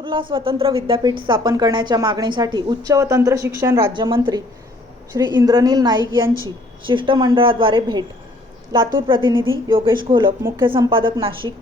लातूरला स्वतंत्र विद्यापीठ स्थापन करण्याच्या मागणीसाठी उच्च व तंत्र शिक्षण राज्यमंत्री श्री इंद्रनील नाईक यांची शिष्टमंडळाद्वारे भेट. लातूर प्रतिनिधी योगेश घोलप मुख्य संपादक नाशिक.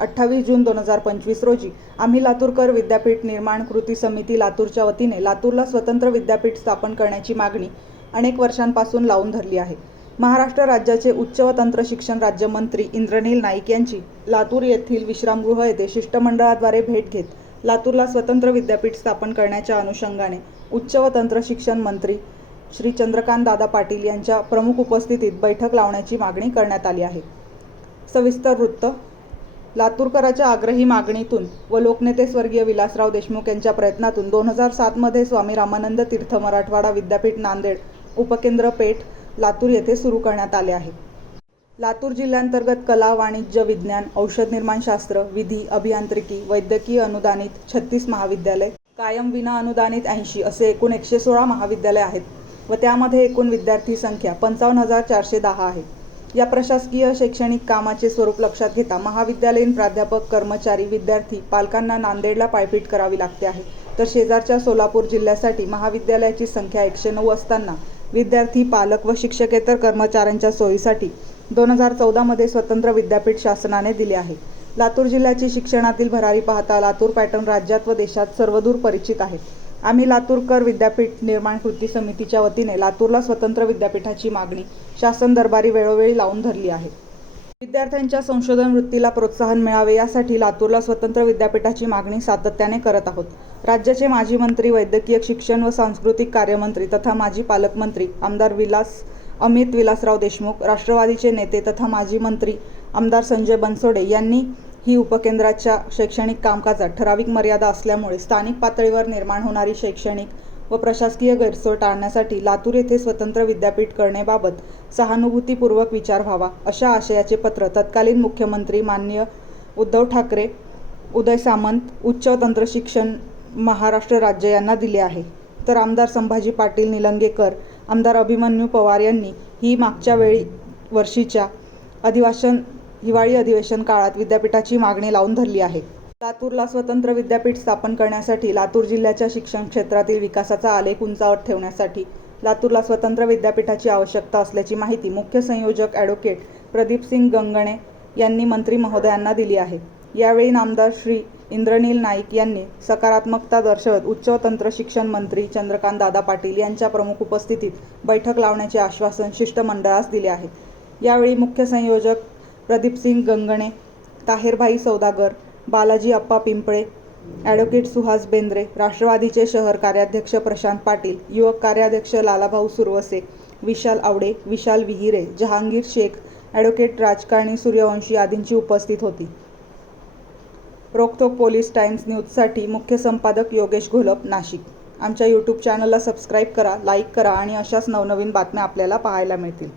अठ्ठावीस जून दोन हजार पंचवीस रोजी आम्ही लातूरकर विद्यापीठ निर्माण कृती समिती लातूरच्या वतीने लातूरला स्वतंत्र विद्यापीठ स्थापन करण्याची मागणी अनेक वर्षांपासून लावून धरली आहे. महाराष्ट्र राज्याचे उच्च व तंत्र शिक्षण राज्यमंत्री इंद्रनील नाईक यांची लातूर येथील विश्रामगृह येथे शिष्टमंडळाद्वारे भेट घेत लातूरला स्वतंत्र विद्यापीठ स्थापन करण्याच्या अनुषंगाने उच्च व तंत्र शिक्षण मंत्री श्री चंद्रकांत दादा पाटील यांच्या प्रमुख उपस्थितीत बैठक लावण्याची मागणी करण्यात आली आहे. सविस्तर वृत्त लातूरकराच्या आग्रही मागणीतून व लोकनेते स्वर्गीय विलासराव देशमुख यांच्या प्रयत्नातून दोन हजार सातमध्ये स्वामी रामानंद तीर्थ मराठवाडा विद्यापीठ नांदेड उपकेंद्र पेठ लातूर येथे सुरू करण्यात आले आहे. लातूर जिल्ह्यांतर्गत कला वाणिज्य विज्ञान औषध निर्माणशास्त्र विधी अभियांत्रिकी वैद्यकीय अनुदानित छत्तीस महाविद्यालय कायम विना अनुदानित ऐंशी असे एकूण एकशे सोळा महाविद्यालय आहेत व त्यामध्ये एकूण विद्यार्थी संख्या पंचावन्न हजार चारशे दहा आहे. या प्रशासकीय शैक्षणिक कामाचे स्वरूप लक्षात घेता महाविद्यालयीन प्राध्यापक कर्मचारी विद्यार्थी पालकांना नांदेडला पायपीट करावी लागते आहे. तर शेजारच्या सोलापूर जिल्ह्यासाठी महाविद्यालयाची संख्या एकशे नऊ असताना विद्यार्थी पालक व शिक्षकेतर कर्मचाऱ्यांच्या सोयीसाठी दोन हजार चौदामध्ये स्वतंत्र विद्यापीठ शासनाने दिले आहे. लातूर जिल्ह्याची शिक्षणातील भरारी पाहता लातूर पॅटर्न राज्यात व देशात सर्वदूर परिचित आहे. आम्ही लातूरकर विद्यापीठ निर्माण कृती समितीच्या वतीने लातूरला स्वतंत्र विद्यापीठाची मागणी शासन दरबारी वेळोवेळी लावून धरली आहे. विद्यार्थ्यांच्या संशोधन वृत्तीला प्रोत्साहन मिळावे यासाठी लातूरला स्वतंत्र विद्यापीठाची मागणी सातत्याने करत आहोत. राज्याचे माजी मंत्री वैद्यकीय शिक्षण व सांस्कृतिक कार्यमंत्री तथा माजी पालकमंत्री आमदार विलास अमित विलासराव देशमुख राष्ट्रवादीचे नेते तथा माजी मंत्री आमदार संजय बनसोडे यांनी ही उपकेंद्राच्या शैक्षणिक कामकाजात ठराविक मर्यादा असल्यामुळे स्थानिक पातळीवर निर्माण होणारी शैक्षणिक व प्रशासकीय गैरसोय टाळण्यासाठी लातूर येथे स्वतंत्र विद्यापीठ करण्याबाबत सहानुभूतीपूर्वक विचार व्हावा अशा आशयाचे पत्र तत्कालीन मुख्यमंत्री माननीय उद्धव ठाकरे उदय सामंत उच्च तंत्रशिक्षण तंत्र शिक्षण महाराष्ट्र राज्य यांना दिले आहे. तर आमदार संभाजी पाटील निलंगेकर आमदार अभिमन्यू पवार यांनी ही मागच्या वेळी वर्षीच्या अधिवासन हिवाळी अधिवेशन काळात विद्यापीठाची मागणी लावून धरली आहे. लातूरला स्वतंत्र विद्यापीठ स्थापन करण्यासाठी लातूर जिल्ह्याच्या शिक्षण क्षेत्रातील विकासाचा आलेख उंचावर ठेवण्यासाठी लातूरला स्वतंत्र विद्यापीठाची आवश्यकता असल्याची माहिती मुख्य संयोजक ॲडव्होकेट प्रदीपसिंग गंगणे यांनी मंत्री महोदयांना दिली आहे. यावेळी नामदार श्री इंद्रनील नाईक यांनी सकारात्मकता दर्शवत उच्च तंत्र शिक्षण मंत्री चंद्रकांत दादा पाटील यांच्या प्रमुख उपस्थितीत बैठक लावण्याचे आश्वासन शिष्टमंडळास दिले आहे. यावेळी मुख्य संयोजक प्रदीपसिंग गंगणे ताहेरभाई सौदागर बालाजी अप्पा पिंपळे ॲडव्होकेट सुहास बेंद्रे राष्ट्रवादीचे शहर कार्याध्यक्ष प्रशांत पाटील युवक कार्याध्यक्ष लालाभाऊ सुरवसे विशाल आवडे विशाल विहिरे जहांगीर शेख ॲडव्होकेट राजकारणी सूर्यवंशी आदींची उपस्थित होती. रोखोक पोलीस टाइम्स न्यूजसाठी मुख्य संपादक योगेश घोलप नाशिक. आमच्या यूट्यूब चॅनलला सबस्क्राईब करा लाईक करा आणि अशाच नवनवीन बातम्या आपल्याला पाहायला मिळतील.